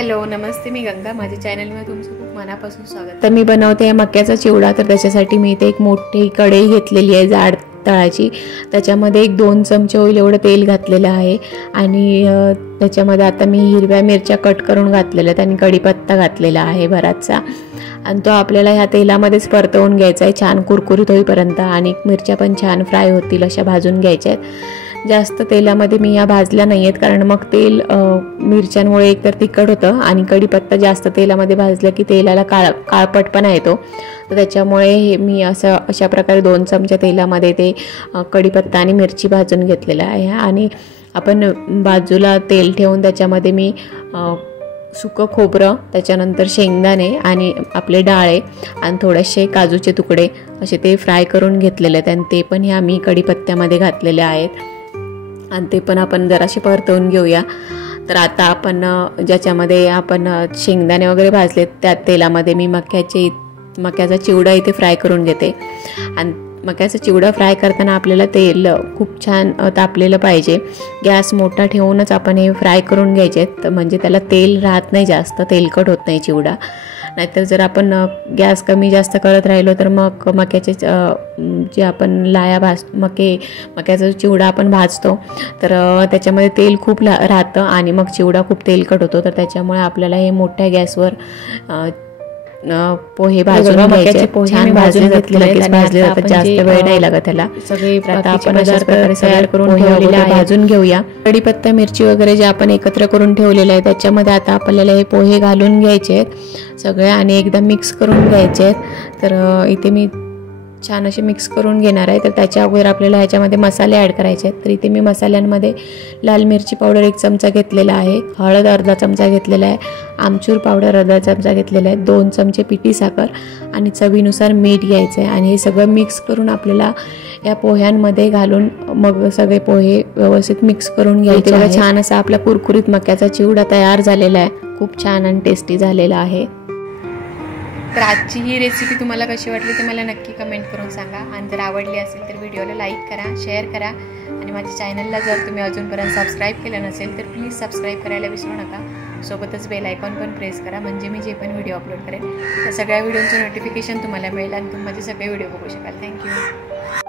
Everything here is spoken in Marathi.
हॅलो नमस्ते, मी गंगा. माझ्या चॅनलमध्ये तुमचं खूप मनापासून स्वागत. तर मी बनवते आहे मक्याचा चिवडा. तर त्याच्यासाठी मी इथे एक मोठी कढई घेतलेली आहे जाड तळाची. त्याच्यामध्ये 1-2 चमचे होईल एवढं तेल घातलेलं आहे आणि त्याच्यामध्ये आता मी हिरव्या मिरच्या कट करून घातलेल्या आहेत आणि कढीपत्ता घातलेला आहे बराचसा. आणि तो आपल्याला ह्या तेलामध्येच परतवून घ्यायचा आहे छान कुरकुरीत होईपर्यंत. आणि मिरच्या पण छान फ्राय होतील अशा भाजून घ्यायच्या आहेत. जास्त तेलामध्ये मी या भाजल्या नाही आहेत, कारण मग तेल मिरच्यांमुळे एकतर तिखट होतं आणि कढीपत्ता जास्त तेलामध्ये भाजलं की तेलाला काळपटपणा येतो. तर त्याच्यामुळे हे मी अशा प्रकारे 2 चमचे तेलामध्ये ते कढीपत्ता आणि मिरची भाजून घेतलेलं आहे. आणि आपण बाजूला तेल ठेवून त्याच्यामध्ये मी सुकं खोबरं, त्याच्यानंतर शेंगदाणे आणि आपले डाळे आणि थोडेसे काजूचे तुकडे असे ते फ्राय करून घेतलेले आहेत आणि ते पण ह्या मी कढीपत्त्यामध्ये घातलेले आहेत आणि ते पण आपण जरासे परतवून घेऊया. तर आता आपण ज्याच्यामध्ये आपण शेंगदाणे वगैरे भाजलेत त्या तेलामध्ये मी मक्याचा चिवडा इथे फ्राय करून घेते. आणि मक्याचा चिवडा फ्राय करताना आपल्याला तेल खूप छान तापलेलं पाहिजे. गॅस मोठा ठेवूनच आपण हे फ्राय करून घ्यायचे, म्हणजे त्याला तेल राहत नाही, जास्त तेलकट होत नाही चिवडा. नाहीतर जर आपण गॅस कमी जास्त करत राहिलो तर मग मक्याचे जे आपण मक्याचा चिवडा आपण भाजतो तर त्याच्यामध्ये तेल खूप राहतं आणि मग चिवडा खूप तेलकट होतो. तर त्याच्यामुळे आपल्याला हे मोठ्या गॅसवर पोहे भाजून घ्यायचे. छान भाजून घेतलेले भाजले जातात, जास्त वेळ नाही लागत त्याला. सगळे आता आपण अशाच प्रकारे तयार करून ठेवलेले आहे. भाजून घेऊया. कढीपत्ता मिरची वगैरे जे आपण एकत्र करून ठेवलेले आहे त्याच्यामध्ये आता आपल्याला हे पोहे घालून घ्यायचे आहेत सगळे आणि एकदा मिक्स करून घ्यायचे आहेत. तर इथे मी छान असे मिक्स करून घेणार आहे. तर त्याच्या अगोदर आपल्याला ह्याच्यामध्ये मसाले ॲड करायचे आहेत. तर इथे मी मसाल्यांमध्ये लाल मिरची पावडर 1 चमचा घेतलेला आहे, हळद अर्धा चमचा घेतलेला आहे, आमचूर पावडर अर्धा चमचा घेतलेला आहे, 2 चमचे पिठी साखर आणि चवीनुसार मीठ घ्यायचं आहे. आणि हे सगळं मिक्स करून आपल्याला या पोह्यांमध्ये घालून मग सगळे पोहे व्यवस्थित मिक्स करून घ्यायचे. बघा छान असा आपला कुरकुरीत मक्याचा चिवडा तयार झालेला आहे. खूप छान आणि टेस्टी झालेला आहे. तर आजची ही रेसिपी तुम्हाला कशी वाटली ते मला नक्की कमेंट करून सांगा. आणि जर आवडली असेल तर व्हिडिओला लाईक करा, शेअर करा आणि माझ्या चॅनलला जर तुम्ही अजूनपर्यंत सबस्क्राईब केलं नसेल तर प्लीज सबस्क्राईब करायला विसरू नका. सोबतच बेल आयकॉन पण प्रेस करा, म्हणजे मी जे पण व्हिडिओ अपलोड करेन त्या सगळ्या व्हिडिओचं नोटिफिकेशन तुम्हाला मिळेल आणि तुम्ही माझे सगळे व्हिडिओ बघू शकाल. थँक्यू.